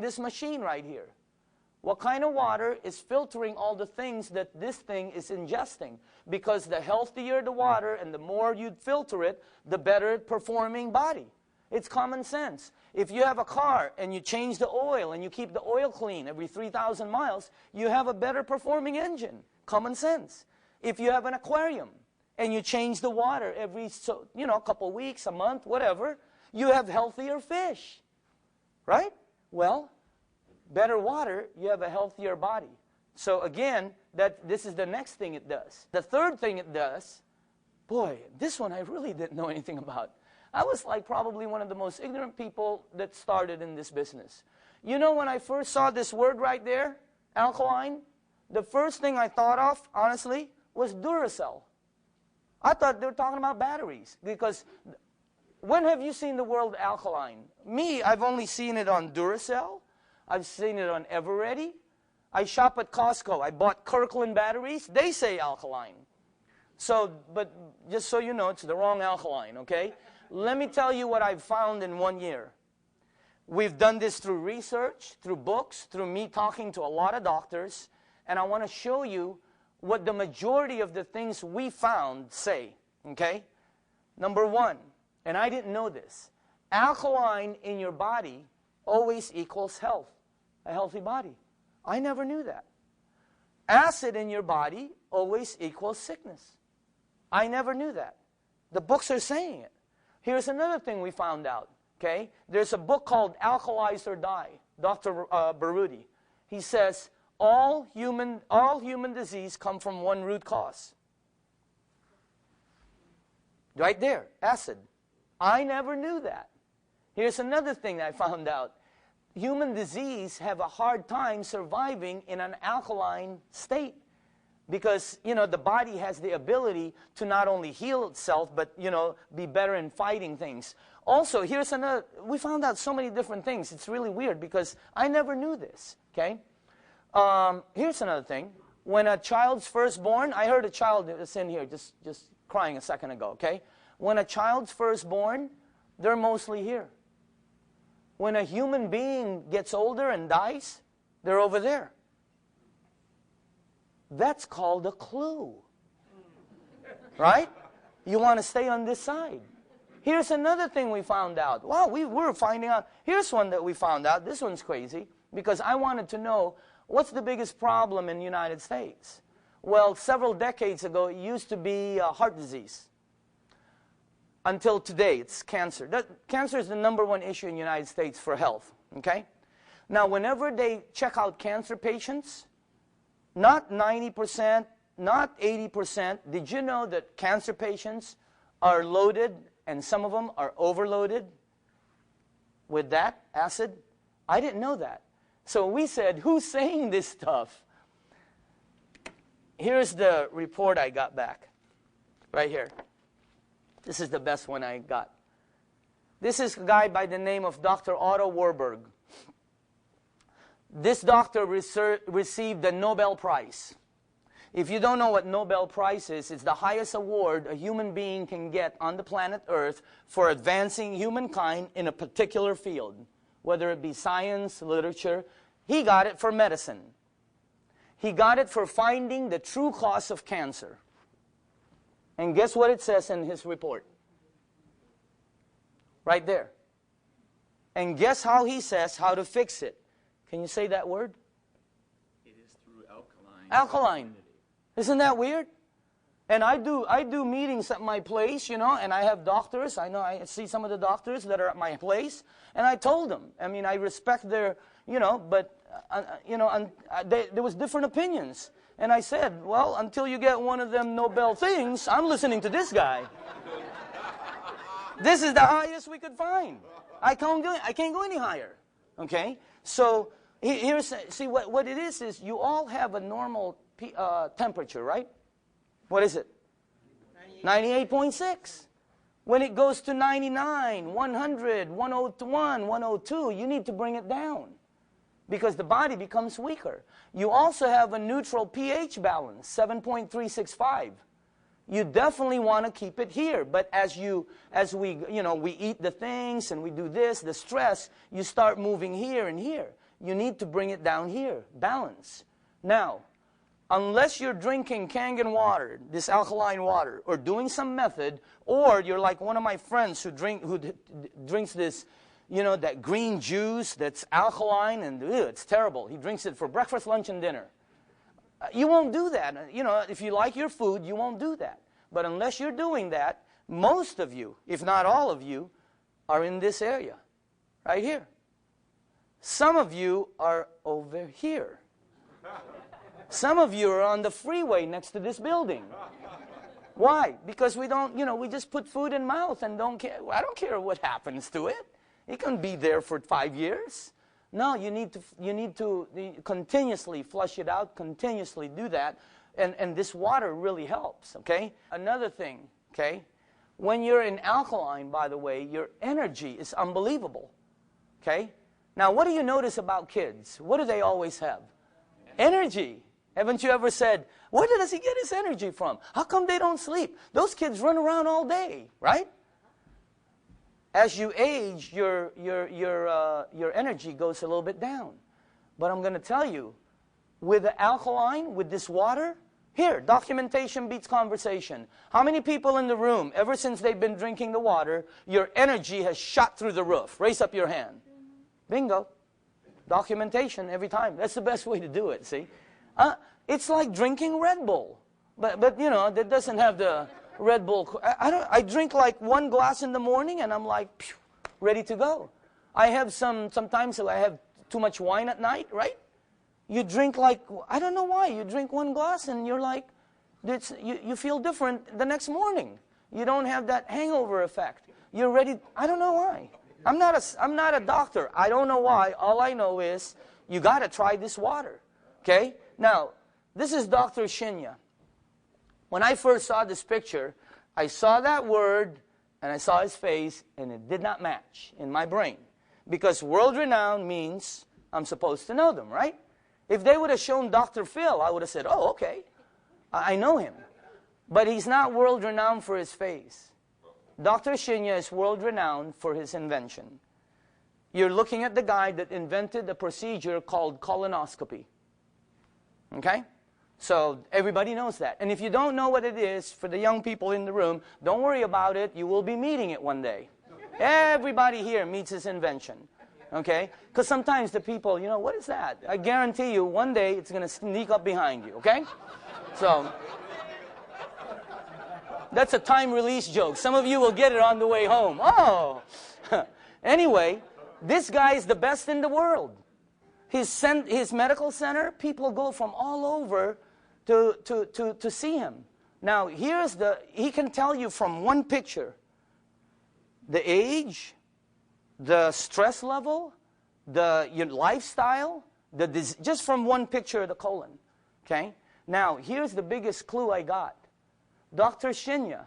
this machine right here. What kind of water is filtering all the things that this thing is ingesting? Because the healthier the water and the more you filter it, the better performing body. It's common sense. If you have a car and you change the oil and you keep the oil clean every 3,000 miles, you have a better performing engine. Common sense. If you have an aquarium and you change the water every, a couple weeks, a month, whatever, you have healthier fish. Right? Well, better water, you have a healthier body. So again, this is the next thing it does. The third thing it does, boy, this one I really didn't know anything about. I was like probably one of the most ignorant people that started in this business. You know, when I first saw this word right there, alkaline, the first thing I thought of, honestly, was Duracell. I thought they were talking about batteries. Because when have you seen the word alkaline? Me, I've only seen it on Duracell. I've seen it on Eveready. I shop at Costco. I bought Kirkland batteries. They say alkaline. So, but just so you know, it's the wrong alkaline, okay? Let me tell you what I've found in 1 year. We've done this through research, through books, through me talking to a lot of doctors, and I want to show you what the majority of the things we found say, okay? Number one, and I didn't know this, alkaline in your body always equals health, a healthy body. I never knew that. Acid in your body always equals sickness. I never knew that. The books are saying it. Here's another thing we found out, okay? There's a book called Alkalize or Die, Dr. Baruti. He says, all human disease come from one root cause. Right there, acid. I never knew that. Here's another thing I found out. Human disease have a hard time surviving in an alkaline state. Because, the body has the ability to not only heal itself, but, be better in fighting things. Also, here's another, we found out so many different things. It's really weird because I never knew this, okay? Here's another thing. When a child's first born, I heard a child that's in here just crying a second ago, okay? When a child's first born, they're mostly here. When a human being gets older and dies, they're over there. That's called a clue. Right? You want to stay on this side. Here's another thing we found out. Wow, we were finding out. Here's one that we found out. This one's crazy because I wanted to know what's the biggest problem in the United States. Well, several decades ago, it used to be heart disease. Until today, it's cancer. Cancer is the #1 issue in the United States for health. Okay? Now, whenever they check out cancer patients, not 90%, not 80%. Did you know that cancer patients are loaded and some of them are overloaded with that acid? I didn't know that. So we said, who's saying this stuff? Here's the report I got back. Right here. This is the best one I got. This is a guy by the name of Dr. Otto Warburg. This doctor received the Nobel Prize. If you don't know what Nobel Prize is, it's the highest award a human being can get on the planet Earth for advancing humankind in a particular field, whether it be science, literature. He got it for medicine. He got it for finding the true cause of cancer. And guess what it says in his report? Right there. And guess how he says how to fix it. Can you say that word? It is through alkaline. Alkaline. Isn't that weird? And I do meetings at my place, and I have doctors. I know I see some of the doctors that are at my place, and I told them. I mean, I respect their, but there was different opinions. And I said, well, until you get one of them Nobel things, I'm listening to this guy. This is the highest we could find. I can't go any higher. Okay? So see what it is you all have a normal temperature, right? What is it? 98.6. When it goes to 99, 100, 101, 102, you need to bring it down because the body becomes weaker. You also have a neutral pH balance, 7.365. You definitely want to keep it here, but as we eat the things and we do this, the stress, you start moving here and here. you need to bring it down here. Balance. Now, unless you're drinking Kangen water, this alkaline water, or doing some method, or you're like one of my friends who drinks this, you know, that green juice that's alkaline and it's terrible. He drinks it for breakfast, lunch, and dinner. You won't do that. You know, if you like your food, you won't do that. But unless you're doing that, most of you, if not all of you, are in this area, right here. Some of you are over here. Some of you are on the freeway next to this building. Why? Because we don't, you know, we just put food in mouth and don't care. I don't care what happens to it. It can be there for 5 years. No, you need to continuously flush it out, continuously do that. And this water really helps, okay? Another thing, okay? When you're in alkaline, by the way, your energy is unbelievable, okay? Now, what do you notice about kids? What do they always have? Energy. Haven't you ever said, where does he get his energy from? How come they don't sleep? Those kids run around all day, right? As you age, your energy goes a little bit down. But I'm going to tell you, with the alkaline, with this water, here, documentation beats conversation. How many people in the room, ever since they've been drinking the water, your energy has shot through the roof? Raise up your hand. Bingo. Documentation every time. That's the best way to do it, see? It's like drinking Red Bull. But you know, that doesn't have the Red Bull. I drink like 1 glass in the morning and I'm like, phew, ready to go. I have sometimes I have too much wine at night, right? You drink like, I don't know why, you drink 1 glass and you're like, you feel different the next morning. You don't have that hangover effect. You're ready, I don't know why. I'm not a doctor. I don't know why. All I know is you got to try this water, okay? Now, this is Dr. Shinya. When I first saw this picture, I saw that word and I saw his face and it did not match in my brain. Because world-renowned means I'm supposed to know them, right? If they would have shown Dr. Phil, I would have said, oh, okay, I know him. But he's not world-renowned for his face. Dr. Shinya is world-renowned for his invention. You're looking at the guy that invented a procedure called colonoscopy. Okay? So everybody knows that. And if you don't know what it is, for the young people in the room, don't worry about it. You will be meeting it one day. Everybody here meets his invention. Okay? Because sometimes the people, you know, what is that? I guarantee you, one day it's going to sneak up behind you. Okay? So that's a time-release joke. Some of you will get it on the way home. Oh! Anyway, this guy is the best in the world. His medical center, people go from all over to see him. Now, he can tell you from one picture, the age, the stress level, your lifestyle, just from one picture of the colon. Okay? Now, here's the biggest clue I got. Dr. Shinya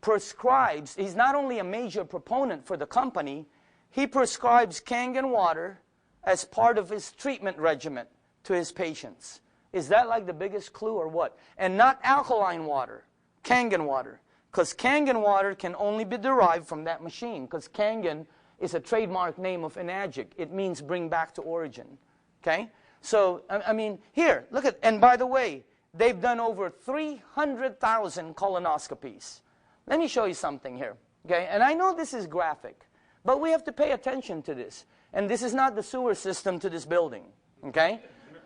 prescribes, he's not only a major proponent for the company, he prescribes Kangen water as part of his treatment regimen to his patients. Is that like the biggest clue or what? And not alkaline water, Kangen water. Because Kangen water can only be derived from that machine. Because Kangen is a trademark name of Enagic. It means bring back to origin. Okay? So, I mean, here, look at, and by the way, they've done over 300,000 colonoscopies. Let me show you something here. Okay? And I know this is graphic, but we have to pay attention to this. And this is not the sewer system to this building. Okay?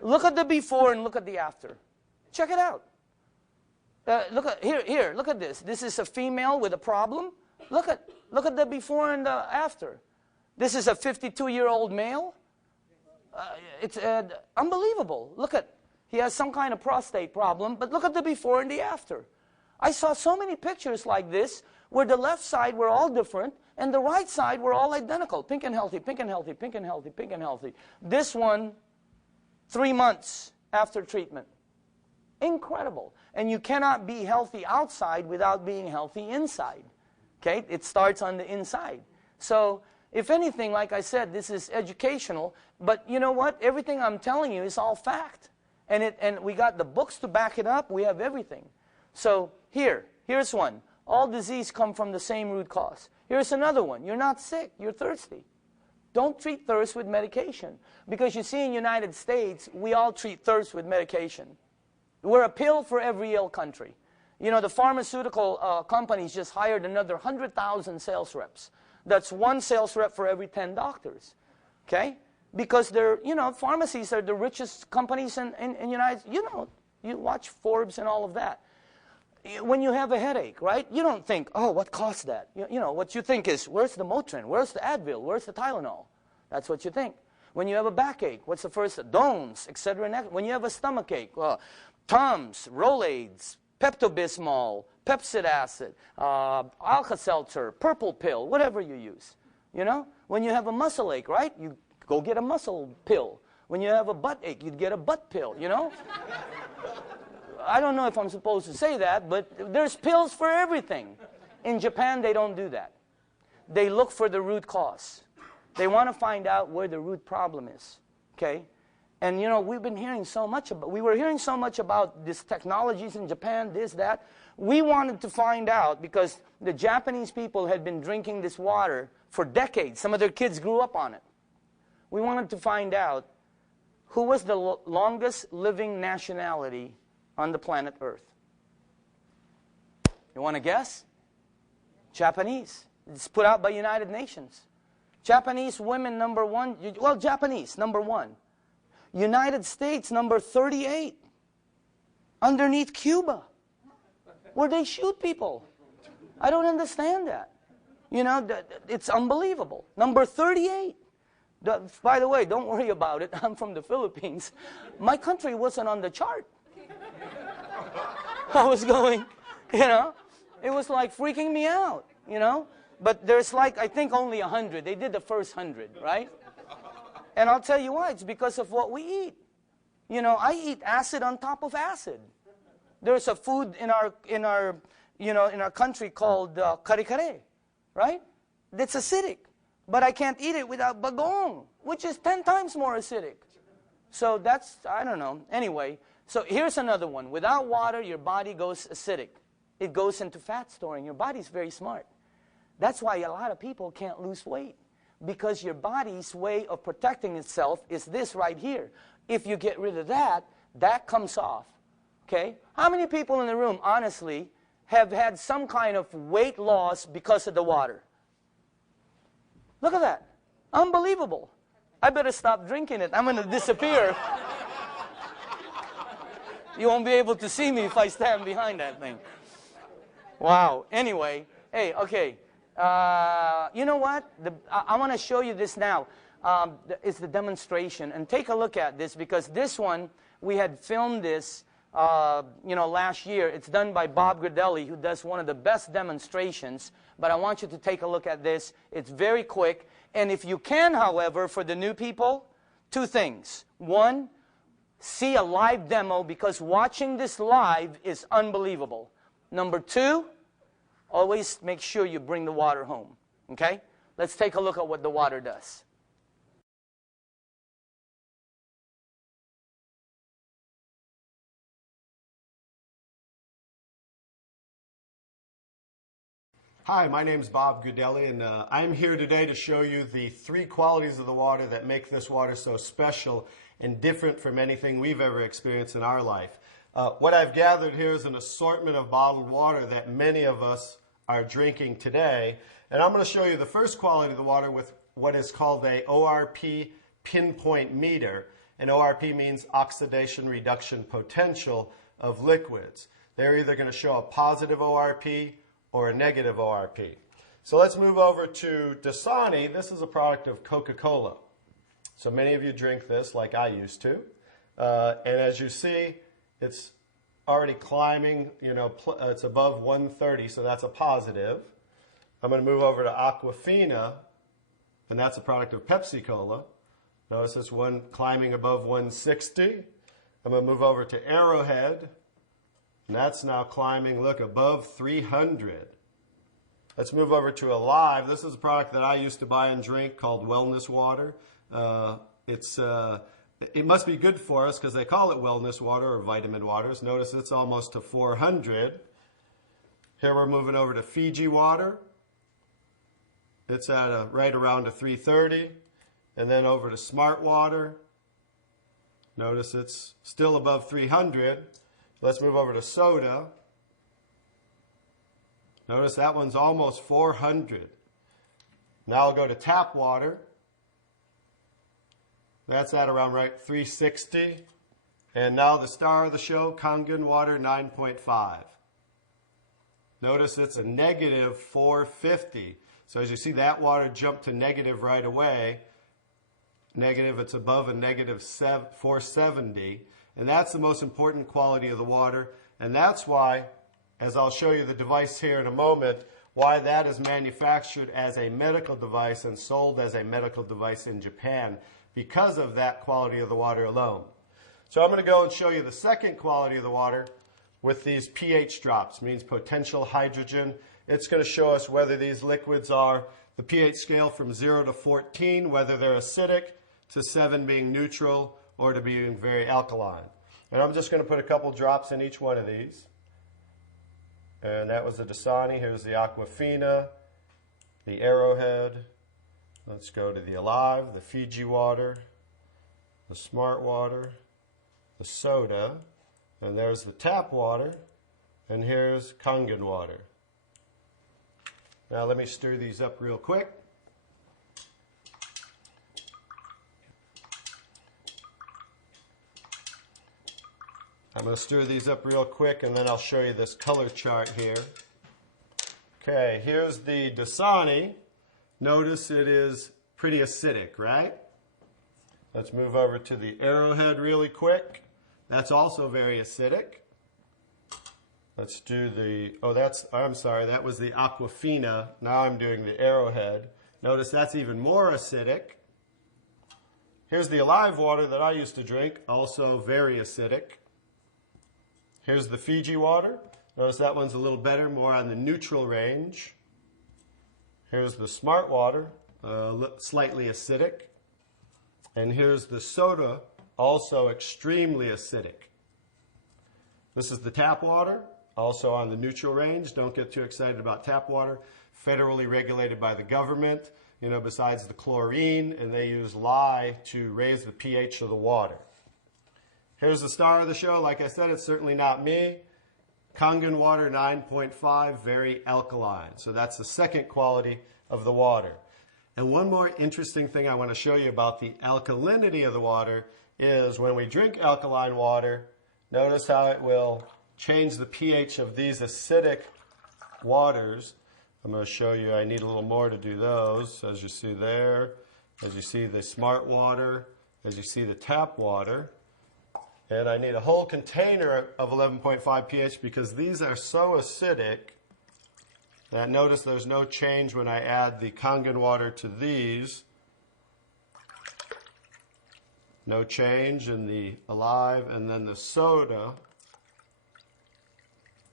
Look at the before and look at the after. Check it out. Look at here. Look at this. This is a female with a problem. Look at the before and the after. This is a 52-year-old male. It's unbelievable. Look at, he has some kind of prostate problem, but look at the before and the after. I saw so many pictures like this where the left side were all different and the right side were all identical. Pink and healthy, pink and healthy, pink and healthy, pink and healthy. This one, 3 months after treatment. Incredible. And you cannot be healthy outside without being healthy inside. Okay? It starts on the inside. So, if anything, like I said, this is educational. But you know what? Everything I'm telling you is all fact. And we got the books to back it up. We have everything. So, here's one. All disease come from the same root cause. Here's another one. You're not sick. You're thirsty. Don't treat thirst with medication. Because you see, in the United States, we all treat thirst with medication. We're a pill for every ill country. You know, the pharmaceutical companies just hired another 100,000 sales reps. That's one sales rep for every 10 doctors. Okay? Because they're, you know, pharmacies are the richest companies in United States. You know, you watch Forbes and all of that. When you have a headache, right, you don't think, oh, what caused that? You know, what you think is, where's the Motrin? Where's the Advil? Where's the Tylenol? That's what you think. When you have a backache, what's the first? Dones, etc. When you have a stomachache, well, Tums, Rolaids, Pepto-Bismol, Pepsid acid, Alka-Seltzer, purple pill, whatever you use. You know, when you have a muscle ache, right, you go get a muscle pill. When you have a butt ache, you'd get a butt pill, you know? I don't know if I'm supposed to say that, but there's pills for everything. In Japan, they don't do that. They look for the root cause. They want to find out where the root problem is, okay? And, you know, we've been hearing so much about, we were hearing so much about these technologies in Japan, this, that. We wanted to find out, because the Japanese people had been drinking this water for decades. Some of their kids grew up on it. We wanted to find out who was the longest living nationality on the planet Earth. You want to guess? Japanese. It's put out by United Nations. Japanese women, number one. Well, Japanese, number one. United States, number 38. Underneath Cuba, where they shoot people. I don't understand that. You know, it's unbelievable. Number 38. By the way, don't worry about it. I'm from the Philippines. My country wasn't on the chart. I was going, you know, it was like freaking me out, you know. But there's like, I think only 100. They did the first 100, right? And I'll tell you why. It's because of what we eat. You know, I eat acid on top of acid. There's a food in our country called kare kare, right? It's acidic. But I can't eat it without bagong, which is 10 times more acidic. So that's, I don't know. Anyway, so here's another one. Without water, your body goes acidic. It goes into fat storing. Your body's very smart. That's why a lot of people can't lose weight, because your body's way of protecting itself is this right here. If you get rid of that, that comes off. Okay? How many people in the room, honestly, have had some kind of weight loss because of the water? Look at that. Unbelievable. I better stop drinking it. I'm going to disappear. You won't be able to see me if I stand behind that thing. Wow. Anyway, hey, okay. You know what? I want to show you this now. It's the demonstration. And take a look at this, because this one, we had filmed this, you know, last year. It's done by Bob Gradelli, who does one of the best demonstrations. But I want you to take a look at this. It's very quick. And if you can, however, for the new people, two things. One, see a live demo, because watching this live is unbelievable. Number two, always make sure you bring the water home. Okay? Let's take a look at what the water does. Hi, my name is Bob Gradelli, and I'm here today to show you the 3 qualities of the water that make this water so special and different from anything we've ever experienced in our life. What I've gathered here is an assortment of bottled water that many of us are drinking today, and I'm going to show you the first quality of the water with what is called a ORP pinpoint meter, and ORP means oxidation reduction potential of liquids. They're either going to show a positive ORP or a negative ORP. So let's move over to Dasani. This is a product of Coca-Cola. So many of you drink this like I used to. And as you see, it's already climbing, you know, it's above 130, so that's a positive. I'm going to move over to Aquafina, and that's a product of Pepsi-Cola. Notice this one climbing above 160. I'm going to move over to Arrowhead, and that's now climbing, look, above 300. Let's move over to Alive. This is a product that I used to buy and drink called Wellness Water. It must be good for us because they call it wellness water or vitamin waters. Notice it's almost to 400. Here we're moving over to Fiji water. It's at right around a 330. and then over to Smart Water. Notice it's still above 300. Let's move over to soda. Notice that one's almost 400. Now I'll go to tap water. That's at around 360. And now the star of the show, Kangen water, 9.5. Notice it's a negative 450. So as you see, that water jumped to negative right away. Negative, it's above a negative 470. And that's the most important quality of the water. And that's why, as I'll show you the device here in a moment, why that is manufactured as a medical device and sold as a medical device in Japan, because of that quality of the water alone. So I'm going to go and show you the second quality of the water with these pH drops, means potential hydrogen. It's going to show us whether these liquids are the pH scale from 0 to 14, whether they're acidic, to 7 being neutral, or to being very alkaline. And I'm just going to put a couple drops in each one of these. And that was the Dasani. Here's the Aquafina, the Arrowhead. Let's go to the Alive, the Fiji water, the Smart water, the soda, and there's the tap water, and here's Kangen water. Now let me stir these up real quick. I'm going to stir these up real quick, and then I'll show you this color chart here. Okay, here's the Dasani. Notice it is pretty acidic, right? Let's move over to the Arrowhead really quick. That's also very acidic. Let's do the, I'm sorry, that was the Aquafina. Now I'm doing the Arrowhead. Notice that's even more acidic. Here's the Alive water that I used to drink, also very acidic. Here's the Fiji water. Notice that one's a little better, more on the neutral range. Here's the Smart water, slightly acidic. And here's the soda, also extremely acidic. This is the tap water, also on the neutral range. Don't get too excited about tap water. Federally regulated by the government, besides the chlorine, and they use lye to raise the pH of the water. Here's the star of the show. Like I said, it's certainly not me. Kangen water, 9.5, very alkaline. So that's the second quality of the water. And one more interesting thing I want to show you about the alkalinity of the water is when we drink alkaline water, notice how it will change the pH of these acidic waters. I'm going to show you, I need a little more to do those. As you see there, as you see the Smart water, as you see the tap water. And I need a whole container of 11.5 pH because these are so acidic that notice there's no change when I add the Kangen water to these. No change in the Alive and then the soda.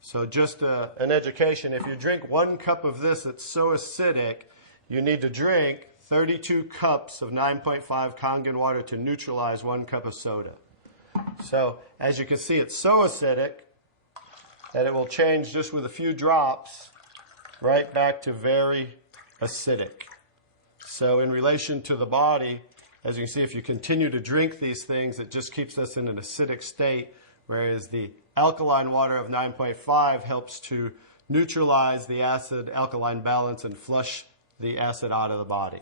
So just an education, if you drink 1 cup of this that's so acidic, you need to drink 32 cups of 9.5 Kangen water to neutralize 1 cup of soda. So as you can see, it's so acidic that it will change just with a few drops right back to very acidic. So in relation to the body, as you can see, if you continue to drink these things, it just keeps us in an acidic state, whereas the alkaline water of 9.5 helps to neutralize the acid-alkaline balance and flush the acid out of the body.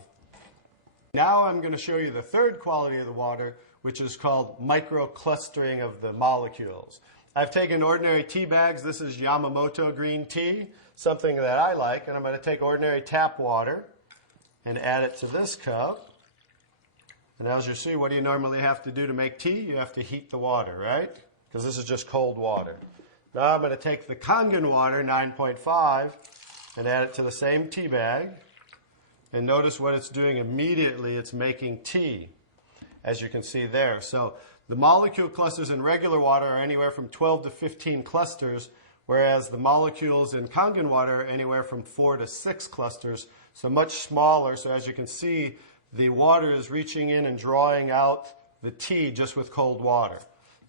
Now I'm going to show you the third quality of the water, which is called microclustering of the molecules. I've taken ordinary tea bags. This is Yamamoto green tea, something that I like, and I'm going to take ordinary tap water and add it to this cup. And as you see, what do you normally have to do to make tea? You have to heat the water, right? Because this is just cold water. Now I'm going to take the Kangen water, 9.5, and add it to the same tea bag. And notice what it's doing immediately. It's making tea, as you can see there. So the molecule clusters in regular water are anywhere from 12 to 15 clusters, whereas the molecules in Kangen water are anywhere from 4 to 6 clusters, so much smaller. So as you can see, the water is reaching in and drawing out the tea just with cold water.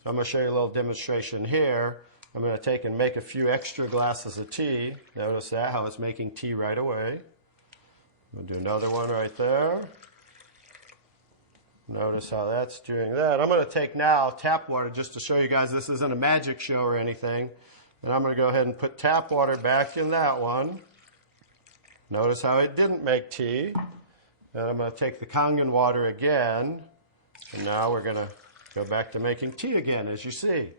So I'm going to show you a little demonstration here. I'm going to take and make a few extra glasses of tea. Notice that, how it's making tea right away. I'm going to do another one right there. Notice how that's doing that. I'm going to take now tap water just to show you guys this isn't a magic show or anything. And I'm going to go ahead and put tap water back in that one. Notice how it didn't make tea. And I'm going to take the Kangen water again. And now we're going to go back to making tea again, as you see.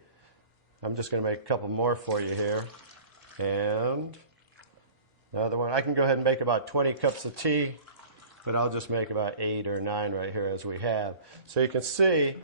I'm just going to make a couple more for you here. And another one. I can go ahead and make about 20 cups of tea, but I'll just make about 8 or 9 right here as we have. So you can see,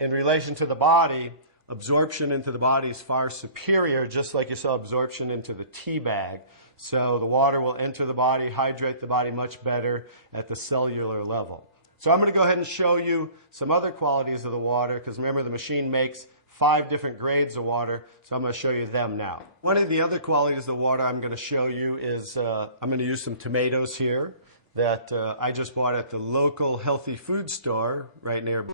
in relation to the body, absorption into the body is far superior, just like you saw absorption into the tea bag. So the water will enter the body, hydrate the body much better at the cellular level. So I'm going to go ahead and show you some other qualities of the water, because remember the machine makes 5 different grades of water, so I'm going to show you them now. One of the other qualities of the water I'm going to show you is, I'm going to use some tomatoes here that I just bought at the local healthy food store right near